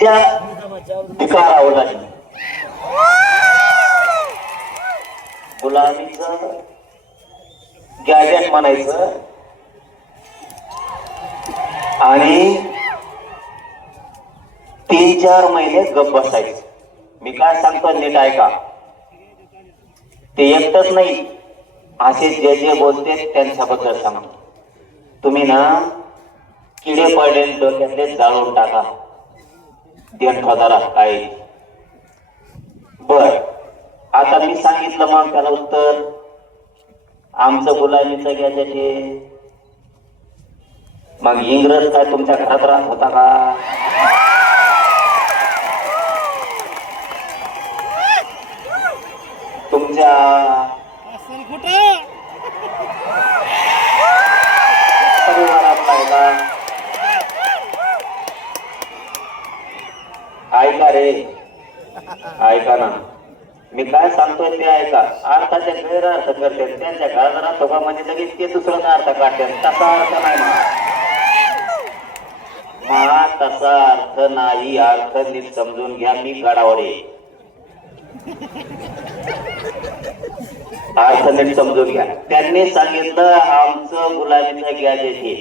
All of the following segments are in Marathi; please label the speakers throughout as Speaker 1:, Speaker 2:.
Speaker 1: त्या भिकारावं लागली गुलामीच गॅजेट म्हणायचं आणि तीन चार महिने गप बसायचं. मी काय सांगतो नीट ऐका. ते एकटच नाही. असे जे जे बोलते त्यांच्याबद्दल सांगतो. तुम्ही ना किडे पडले डोक्यातले जाळून टाका. ते ठोदारा काय बर. आता मी सांगितलं मग त्याला उत्तर. आमचं गुलामीचं हे मग इंग्रज काय तुमच्या घरात राहत होता का? तुमच्या परिवारात आहे का ऐका ऐका ना. मी काय सांगतोय ते ऐका. अर्थाचे गैरअर्थ करते त्यांच्या गाजरा राहतो म्हणजे लगेच ते दुसरं अर्थ काढते. तसा अर्थ नाही मा तसा अर्थ नाही. अर्थ नीट समजून घ्या मी गडावर अर्थ नीट समजून घ्या. त्यांनी सांगितलं आमचं गुलाबीचं गॅजेट हे.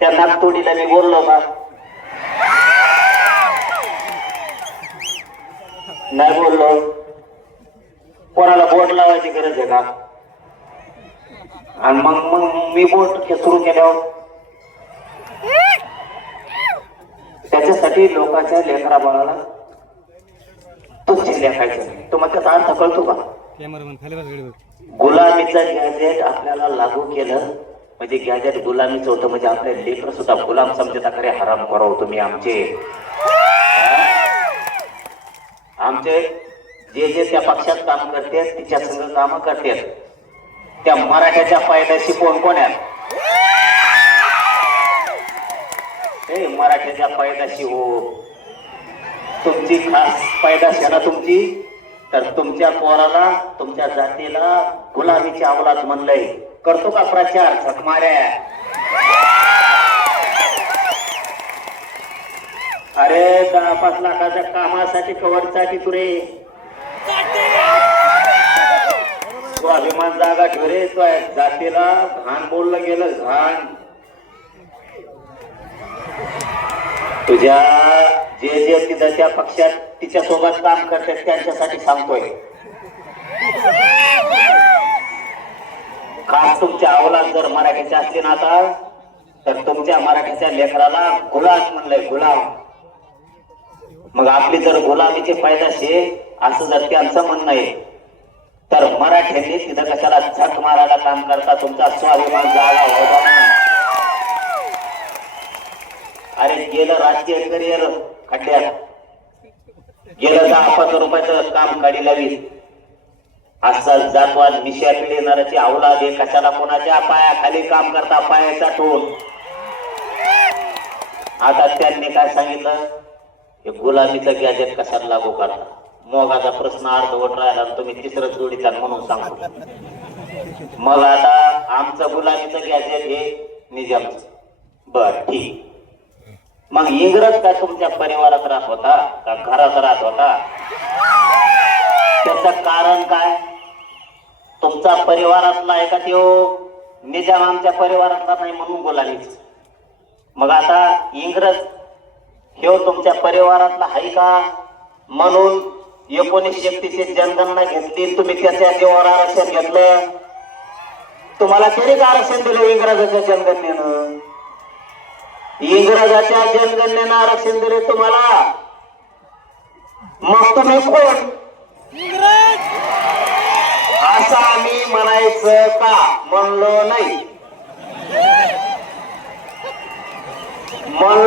Speaker 1: त्यांना तोडीला मी बोललो ना नाही बोललो. कोणाला बोट लावायची गरज आहे का? आणि मग मग मी बोट सुरू केल्यावर? त्याच्यासाठी लोकांच्या लेकरा बाळाला तुच्छ लेखायचं नाही. तुम्हाला त्याचा अर्थ कळतो का? गुलामीचं गॅजेट आपल्याला लागू केलं. म्हणजे गॅजेट गुलामीचं होतं. म्हणजे आपले लेकर सुद्धा गुलाम समजता खरे हराम करावं तुम्ही आमचे आमचे जे जे त्या पक्षात काम करते तिच्या संघ काम करते. त्या मराठ्याच्या पायद्याशी कोण कोण आहे मराठ्याच्या पायदाशी हो. तुमची खास पायदाशी आहे ना तुमची? तर तुमच्या पोराला तुमच्या जातीला गुलामीची अवलाद म्हणलंय. करतो का प्रचार झकमाऱ्या अरे दहा पाच लाखाच्या कामासाठी कवरसाठी तुरे. तू अभिमान जागा ठेव रे तो जातीला घाण बोललं गेलं घाण. तुझ्या जे जे तिथं त्या पक्षात तिच्या सोबत काम करतात त्यांच्यासाठी सांगतोय. खास तुमच्या अवलाद जर मराठीच्या असली ना आता तर तुमच्या मराठीच्या लेकराला गुलाम म्हणलंय गुलाम. मग आपली जर गुलामीची पायदाशी असं जर त्यांचं म्हणणं आहे तर मराठ्यांनी तिथं कशाला झक मारायला काम करता? तुमचा स्वाभिमान जागा होता अरे गेलं राजकीय करिअर खड्ड्यात. गेलं दहा पाच रुपयाचं काम काढी लावी असा जातवाद मिशा पिढीनाराची अवलाद हे कशाला कोणाच्या पायाखाली काम करता? पायाचा ठोल आता त्यांनी काय सांगितलं? हे गुलामीचं गॅजेट कशाला लागू करा मोगाचा प्रश्न अर्धवट राहिला आणि तुम्ही तिसरं जोडीचा म्हणून सांगतो मग आता आमचं गुलामीचं गॅजेट हे निजाम बर ठीक. मग इंग्रज का तुमच्या परिवारात राहत होता? का घरात राहत होता? त्याचं कारण काय? तुमचा परिवारातला आहे का त्यो? निजाम आमच्या परिवारातला नाही म्हणून गुलामीच. मग आता इंग्रज ह्यो तुमच्या परिवारातला आहे का? म्हणून एकोणीसशे एकतीसची जनगणना घेतली तुम्ही त्याच्या जीवावर आरक्षण घेतलं. तुम्हाला तरी आरक्षण दिलं इंग्रजाच्या जनगणनेनं? इंग्रजाच्या जनगणनेनं आरक्षण दिले तुम्हाला? मग तुम्ही कोण?
Speaker 2: इंग्रज!
Speaker 1: असं आम्ही म्हणायचं का? म्हणलो नाही.